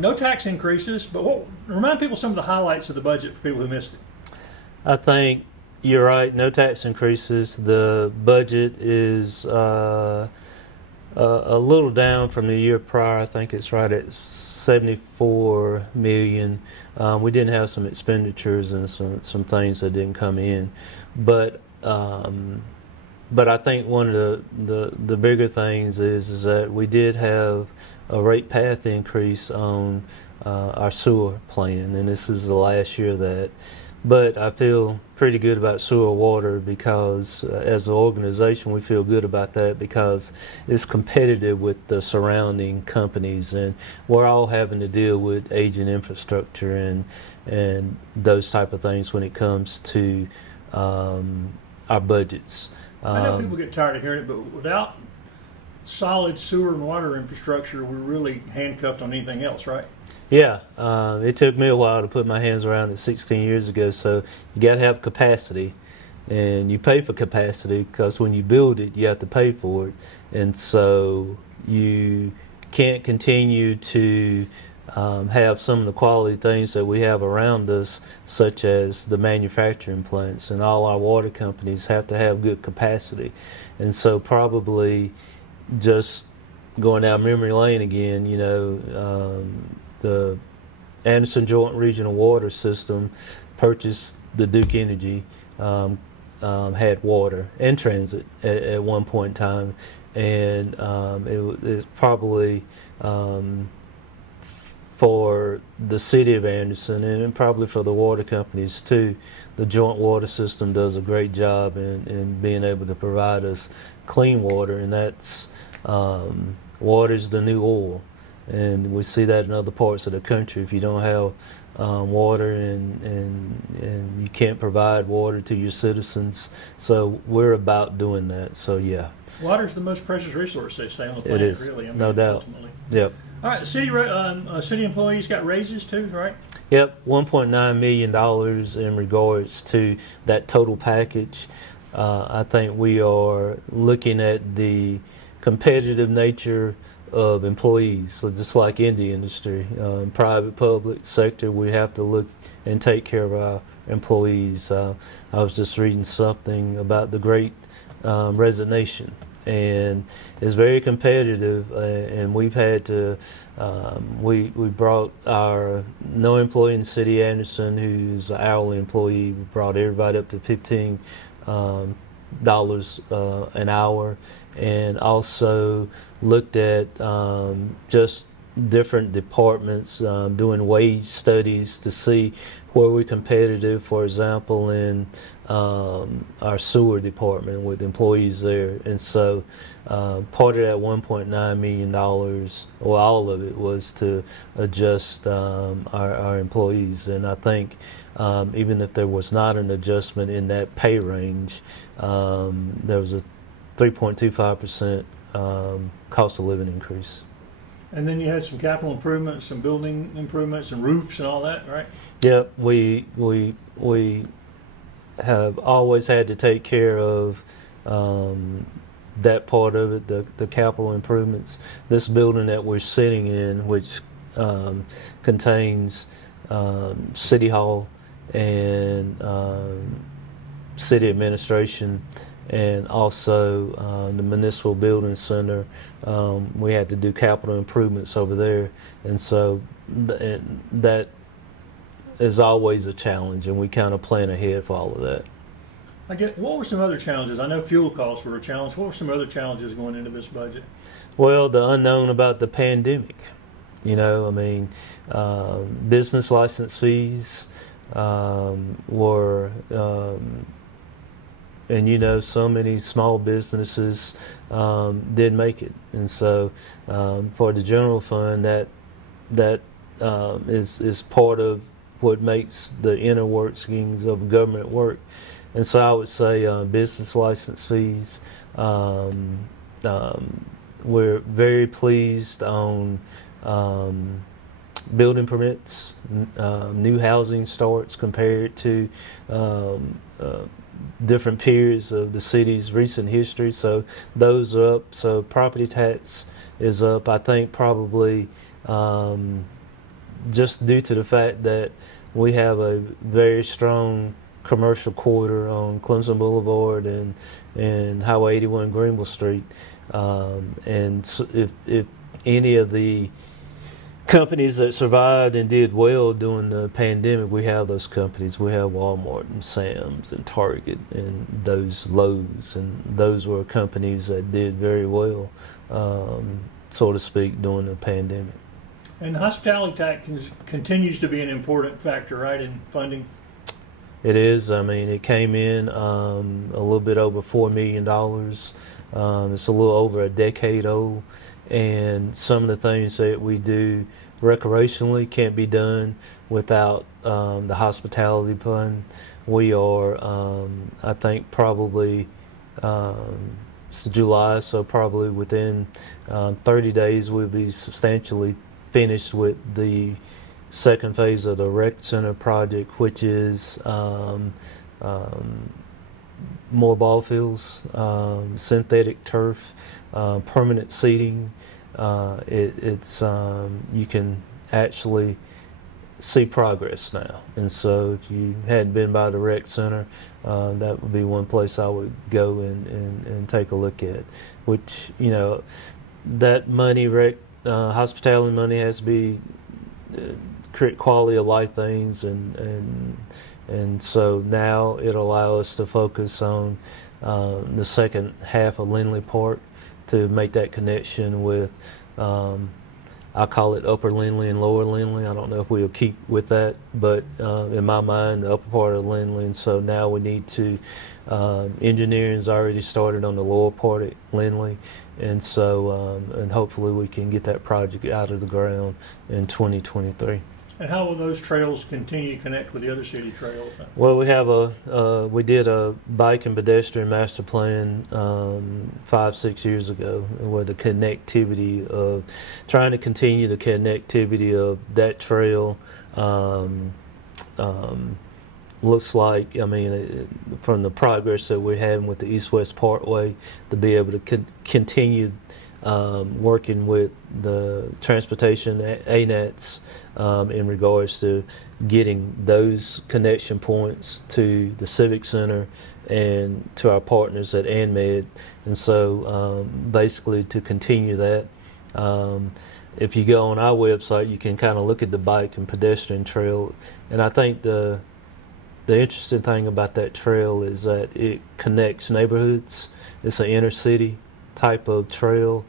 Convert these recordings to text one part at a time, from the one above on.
no tax increases, but remind people some of the highlights of the budget for people who missed it. I think you're right. No tax increases. The budget is a little down from the year prior. I think it's right at 74 million. We didn't have some expenditures and some things that didn't come in, but I think one of the bigger things is that we did have a rate path increase on our sewer plan, and this is the last year of that. But I feel pretty good about sewer water because as an organization we feel good about that because it's competitive with the surrounding companies, and we're all having to deal with aging infrastructure and those type of things when it comes to our budgets. I know people get tired of hearing it, but without solid sewer and water infrastructure, we're really handcuffed on anything else, right? Yeah, it took me a while to put my hands around it 16 years ago. So you got to have capacity, and you pay for capacity because when you build it, you have to pay for it. And so you can't continue to have some of the quality things that we have around us, such as the manufacturing plants, and all our water companies have to have good capacity. And so probably just going down memory lane again, the Anderson Joint Regional Water System purchased the Duke Energy, had water and transit at one point in time, and it's probably for the city of Anderson and probably for the water companies too. The joint water system does a great job in being able to provide us clean water, and that's water's the new oil. And we see that in other parts of the country. If you don't have water and you can't provide water to your citizens, so we're about doing that. So yeah, water's the most precious resource, they say, on the planet. It is, really. No doubt. Ultimately. Yep. All right, the city employees got raises too, right? Yep, $1.9 million in regards to that total package. I think we are looking at the competitive nature of employees. So just like in the industry, private, public sector, we have to look and take care of our employees. I was just reading something about the Great Resignation, and it's very competitive, and we've had to we brought our no employee in the city of Anderson who's an hourly employee. We brought everybody up to $15 an hour, and also looked at just different departments, doing wage studies to see where we're competitive, for example, in our sewer department with employees there. And so part of that $1.9 million, well, all of it was to adjust our employees. And I think even if there was not an adjustment in that pay range, there was a 3.25% cost of living increase. And then you had some capital improvements, some building improvements, and roofs and all that, right? Yep, we have always had to take care of that part of it, the capital improvements. This building that we're sitting in, which contains City Hall and city administration, and also the Municipal Building Center, we had to do capital improvements over there, and so that is always a challenge, and we kind of plan ahead for all of that. What were some other challenges? I know fuel costs were a challenge. What were some other challenges going into this budget? Well, the unknown about the pandemic. Business license fees were, and so many small businesses didn't make it, and so for the general fund, that is part of what makes the inner workings of government work. And so I would say business license fees. We're very pleased on building permits, new housing starts compared to different periods of the city's recent history. So those are up. So property tax is up. I think probably just due to the fact that we have a very strong commercial corridor on Clemson Boulevard and Highway 81 Greenville Street. And so if any of the companies that survived and did well during the pandemic, we have those companies. We have Walmart and Sam's and Target and those Lowe's, and those were companies that did very well, so to speak, during the pandemic. And the hospitality tax continues to be an important factor, right, in funding? It is. I mean, it came in a little bit over $4 million. It's a little over a decade old, and some of the things that we do recreationally can't be done without the hospitality fund. We are, I think, probably it's July, so probably within 30 days we'll be substantially finished with the second phase of the rec center project, which is more ball fields, synthetic turf, permanent seating. It's you can actually see progress now, and so if you hadn't been by the rec center, that would be one place I would go and take a look at. Which, you know, that money, hospitality money, has to be create quality of life things, and so now it'll allow us to focus on the second half of Lindley Park to make that connection with, I call it Upper Lindley and Lower Lindley. I don't know if we'll keep with that, but in my mind, the upper part of Lindley. And so now we need to, engineering's already started on the lower part of Lindley. And so, and hopefully we can get that project out of the ground in 2023. And how will those trails continue to connect with the other city trails? Well, we have we did a bike and pedestrian master plan 5-6 years ago, where the connectivity of trying to continue the connectivity of that trail looks like, I mean, from the progress that we're having with the East-West Parkway, to be able to continue working with the transportation ANATs in regards to getting those connection points to the Civic Center and to our partners at ANMED. And so basically to continue that, if you go on our website, you can kind of look at the bike and pedestrian trail. And I think the interesting thing about that trail is that it connects neighborhoods. It's an inner city type of trail.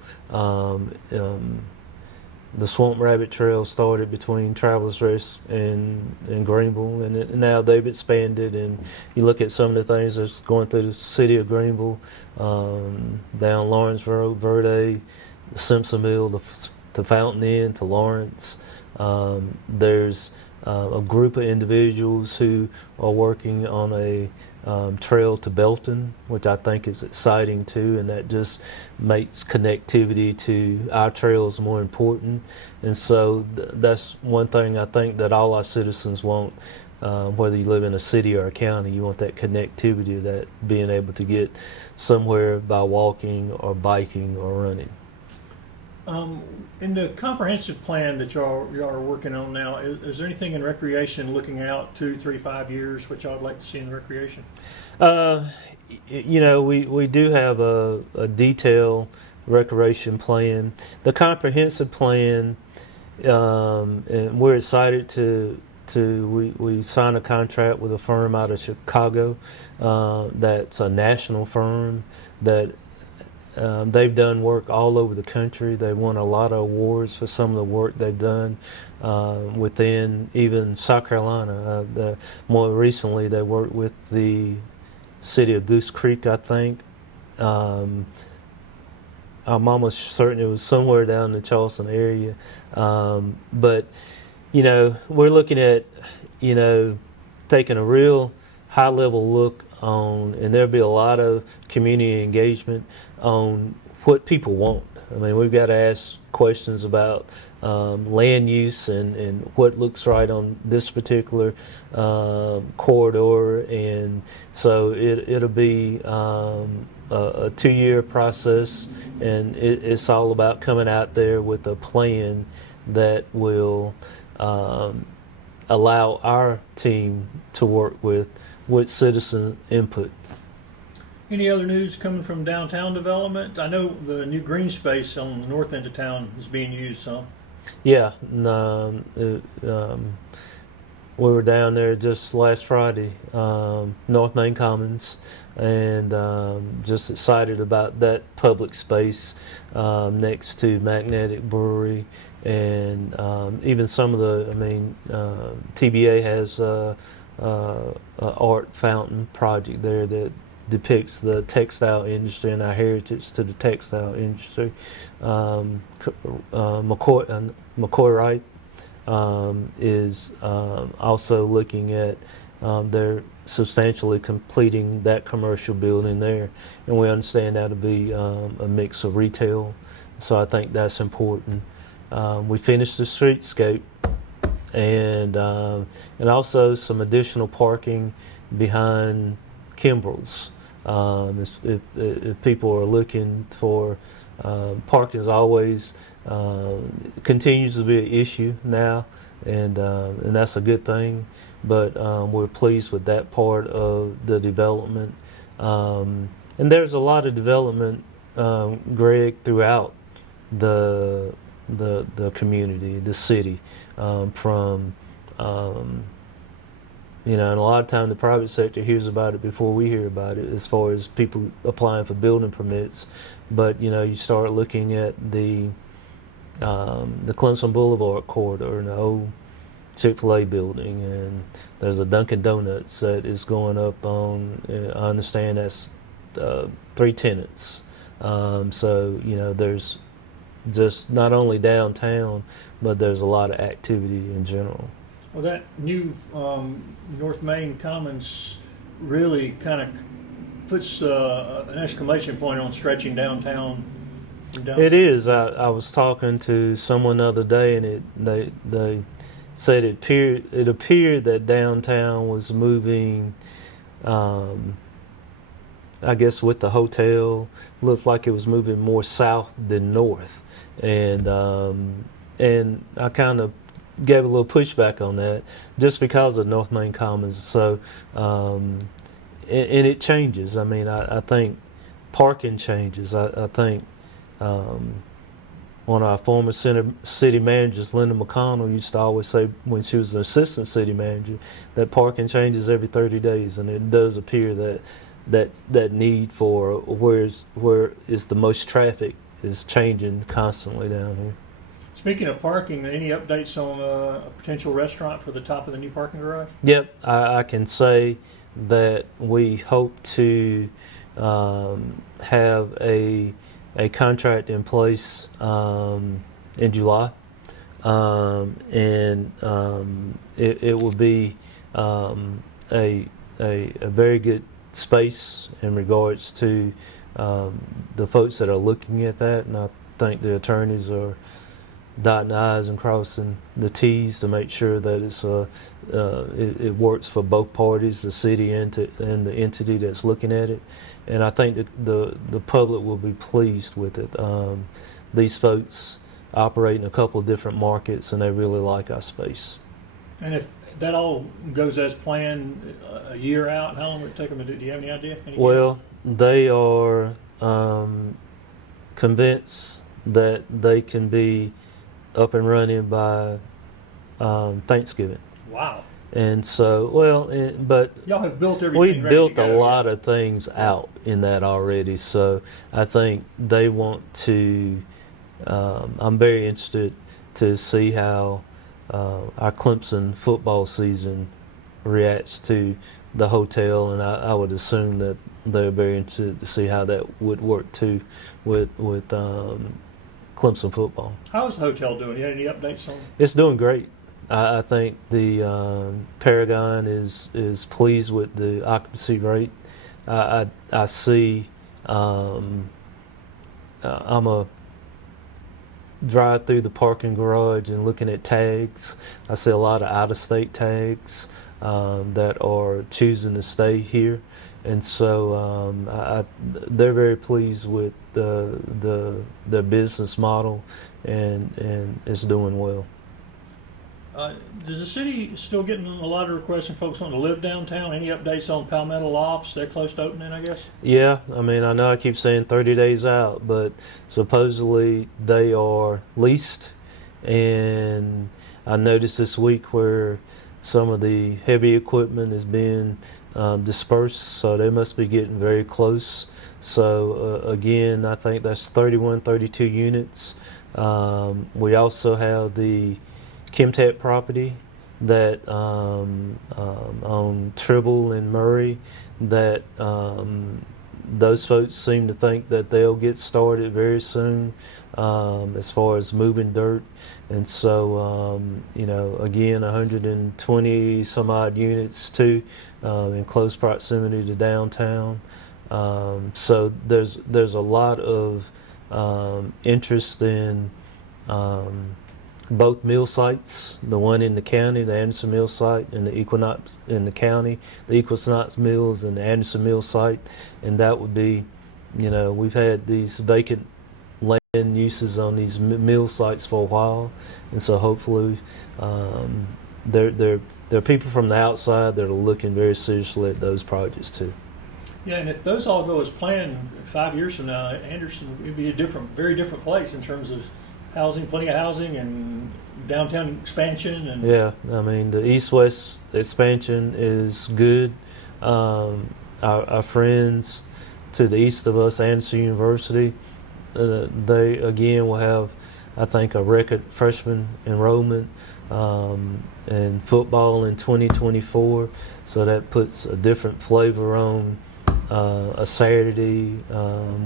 The Swamp Rabbit Trail started between Travelers Rest and Greenville, and now they've expanded. And you look at some of the things that's going through the city of Greenville, down Lawrence Road, Verde, the Simpson Mill, the Fountain Inn, to Lawrence. There's a group of individuals who are working on a trail to Belton, which I think is exciting too, and that just makes connectivity to our trails more important. And so that's one thing I think that all our citizens want, whether you live in a city or a county. You want that connectivity, that being able to get somewhere by walking or biking or running. In the comprehensive plan that y'all are working on now, is there anything in recreation looking out 2, 3, 5 years, which I'd like to see in recreation? You know, we do have a detailed recreation plan. The comprehensive plan, and we're excited we signed a contract with a firm out of Chicago that's a national firm that they've done work all over the country. They won a lot of awards for some of the work they've done within even South Carolina. More recently, they worked with the city of Goose Creek, I think. I'm almost certain it was somewhere down in the Charleston area. But, you know, we're looking at, you know, taking a real high-level look on, and there'll be a lot of community engagement on what people want. I mean, we've got to ask questions about land use and what looks right on this particular corridor, and so it'll be a 2-year process, and it's all about coming out there with a plan that will allow our team to work with citizen input. Any other news coming from downtown development? I know the new green space on the north end of town is being used some. Yeah, we were down there just last Friday, North Main Commons, and just excited about that public space next to Magnetic Brewery, and even some of the. I mean, TBA has a art fountain project there that depicts the textile industry and our heritage to the textile industry. McCoy Wright is also looking at they're substantially completing that commercial building there, and we understand that'll be a mix of retail, so I think that's important. We finished the streetscape, and also some additional parking behind Kimbrell's. If people are looking for parking, is always continues to be an issue now, and that's a good thing. But we're pleased with that part of the development, and there's a lot of development, Greg, throughout the community, the city, from and a lot of time the private sector hears about it before we hear about it, as far as people applying for building permits. But you start looking at the Clemson Boulevard corridor and the old Chick-fil-A building, and there's a Dunkin' Donuts that is going up on. I understand that's 3 tenants. So there's just not only downtown, but there's a lot of activity in general. Well, that new North Main Commons really kind of puts an exclamation point on stretching downtown. It is. I was talking to someone the other day, and they said it appeared that downtown was moving. I guess with the hotel, looked like it was moving more south than north, and I kind of gave a little pushback on that just because of North Main Commons. So, and it changes. I mean, I think parking changes. I think one of our former city managers, Linda McConnell, used to always say when she was the assistant city manager that parking changes every 30 days, and it does appear that need for where is the most traffic is changing constantly down here. Speaking of parking, any updates on a potential restaurant for the top of the new parking garage? Yep, I can say that we hope to have a contract in place in July, and it will be a very good space in regards to the folks that are looking at that, and I think the attorneys are dotting the I's and crossing the T's to make sure that it works for both parties, the city and the entity that's looking at it. And I think that the public will be pleased with it. These folks operate in a couple of different markets, and they really like our space. And if that all goes as planned a year out, how long would it take them to do? Do you have any idea? Well, they are convinced that they can be up and running by Thanksgiving. Wow. And so, but y'all have built everything. We built a lot of things out in that already. So I think they want to. I'm very interested to see how our Clemson football season reacts to the hotel, and I would assume that they're very interested to see how that would work too with Clemson football. How's the hotel doing? You had any updates on it? It's doing great. I think the Paragon is pleased with the occupancy rate. I see. I'm a drive through the parking garage and looking at tags. I see a lot of out-of-state tags that are choosing to stay here, and so they're very pleased with the business model, and it's doing well. Does the city still getting a lot of requests from folks wanting to live downtown? Any updates on Palmetto Lofts? They're close to opening, I guess. Yeah, I mean, I know I keep saying 30 days out, but supposedly they are leased. And I noticed this week where some of the heavy equipment is being dispersed, so they must be getting very close. So again, I think that's 31, 32 units. We also have the Chem-Tex property that on Tribble and Murray that those folks seem to think that they'll get started very soon as far as moving dirt. And so, again, 120 some odd units too in close proximity to downtown. So there's a lot of interest in both mill sites, the one in the county, the Anderson Mill site, and the Equinox in the county, the Equinox Mills and the Anderson Mill site. And that would be, we've had these vacant land uses on these mill sites for a while, and so hopefully there are people from the outside that are looking very seriously at those projects too. Yeah, and if those all go as planned, 5 years from now, Anderson would be a very different place in terms of housing, plenty of housing, and downtown expansion. And yeah, I mean the east-west expansion is good. Our friends to the east of us, Anderson University, they again will have, I think, a record freshman enrollment in football in 2024. So that puts a different flavor on a Saturday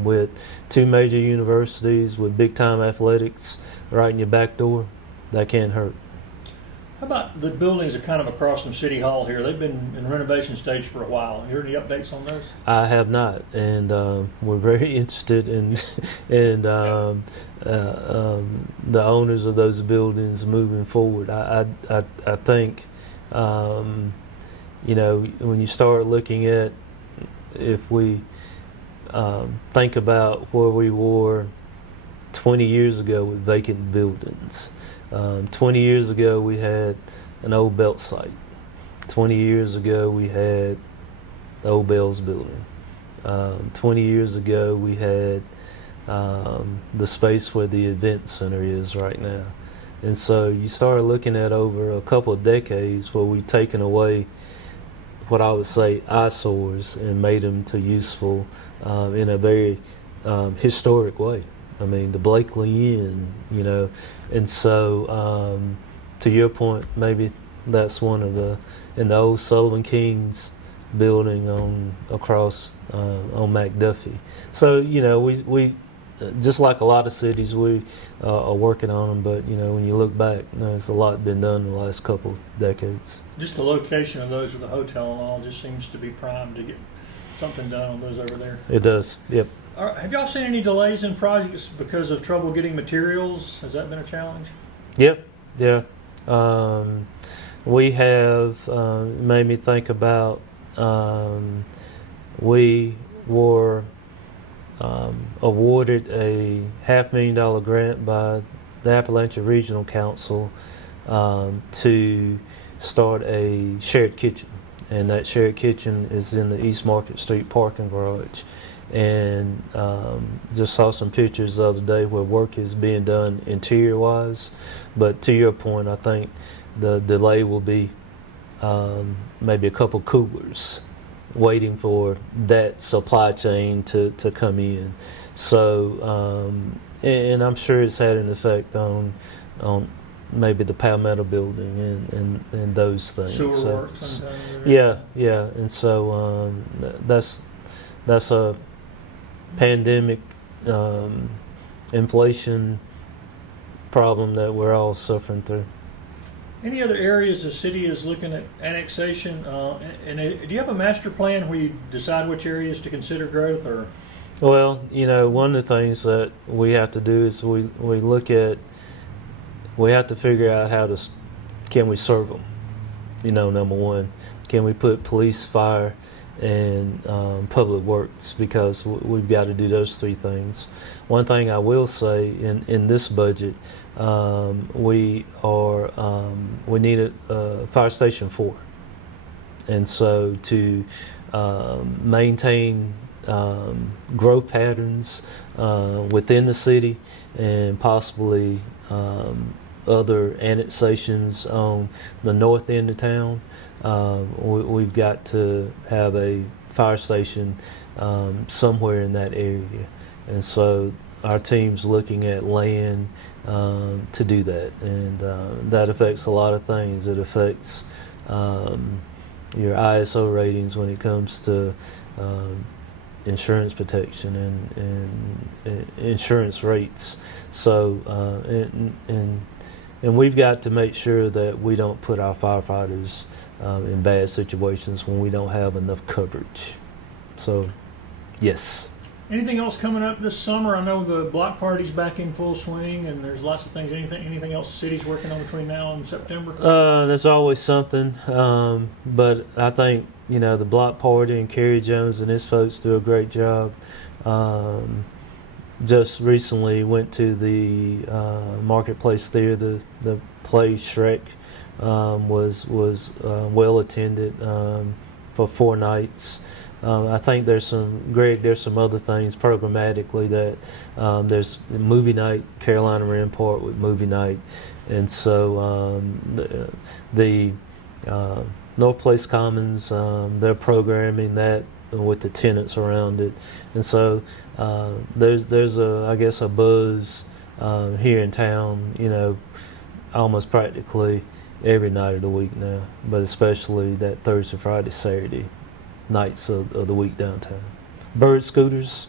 with two major universities with big time athletics right in your back door. That can't hurt. How about the buildings are kind of across from City Hall here? They've been in renovation stage for a while. You heard any updates on those? I have not, and we're very interested in the owners of those buildings moving forward. I think when you start looking at, if we think about where we were 20 years ago with vacant buildings. 20 years ago we had an old belt site. 20 years ago we had the old Bells building. 20 years ago we had the space where the event center is right now. And so you start looking at over a couple of decades where we've taken away what I would say eyesores and made them to useful in a very historic way. I mean, the Blakely Inn, and so to your point, maybe that's one of in the old Sullivan King's building across on McDuffie. So we just like a lot of cities, we are working on them. But when you look back, there's a lot been done in the last couple of decades. Just the location of those with the hotel and all just seems to be primed to get something done on those over there. It does. Yep. Have y'all seen any delays in projects because of trouble getting materials? Has that been a challenge? Yep. Yeah. We have made me think about. We were awarded a $500,000 grant by the Appalachia Regional Council to start a shared kitchen, and that shared kitchen is in the East Market Street parking garage. And just saw some pictures the other day where work is being done interior wise. But to your point, I think the delay will be maybe a couple coolers waiting for that supply chain to come in. So and I'm sure it's had an effect on maybe the Palmetto building and those things. Sewer work sometimes. Yeah, and so that's a pandemic inflation problem that we're all suffering through. Any other areas the city is looking at annexation? And do you have a master plan where you decide which areas to consider growth? Or well, one of the things that we have to do is we have to figure out can we serve them. Number one, can we put police, fire, and public works, because we've got to do those three things. One thing I will say in this budget, we need a fire station 4, and so to maintain growth patterns within the city, and possibly other annexations on the north end of town, we've got to have a fire station somewhere in that area, and so our team's looking at land to do that, and that affects a lot of things. It affects your ISO ratings when it comes to insurance protection and insurance rates. So and we've got to make sure that we don't put our firefighters in bad situations when we don't have enough coverage. So, yes. Anything else coming up this summer? I know the block party's back in full swing, and there's lots of things. Anything else the city's working on between now and September? There's always something, but I think the block party and Kerry Jones and his folks do a great job. Just recently went to the Marketplace Theater. The play Shrek was well attended for 4 nights. I think there's some other things programmatically that there's movie night, Carolina Rampart with movie night, and so the North Place Commons, they're programming that with the tenants around it, and so there's a buzz here in town, almost practically every night of the week now, but especially that Thursday, Friday, Saturday nights of the week downtown. Bird scooters,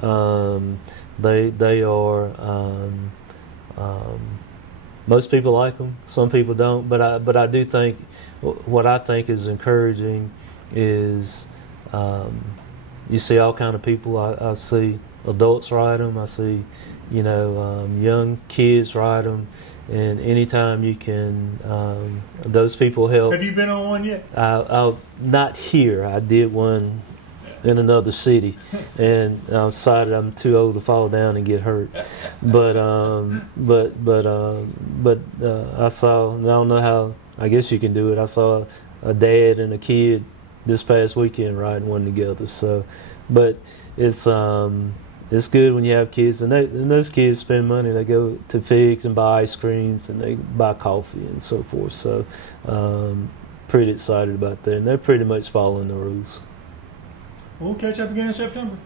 they are most people like them, some people don't, but I do think what I think is encouraging is you see all kind of people. I see adults ride them. I see young kids ride them, and anytime you can, those people help. Have you been on one yet? I'll not here. I did one in another city, and I decided I'm too old to fall down and get hurt. But I saw. I don't know how. I guess you can do it. I saw a dad and a kid this past weekend riding one together. So, but it's good when you have kids, and those kids spend money. They go to Figs and buy ice creams, and they buy coffee and so forth. So, pretty excited about that, and they're pretty much following the rules. We'll catch up again in September.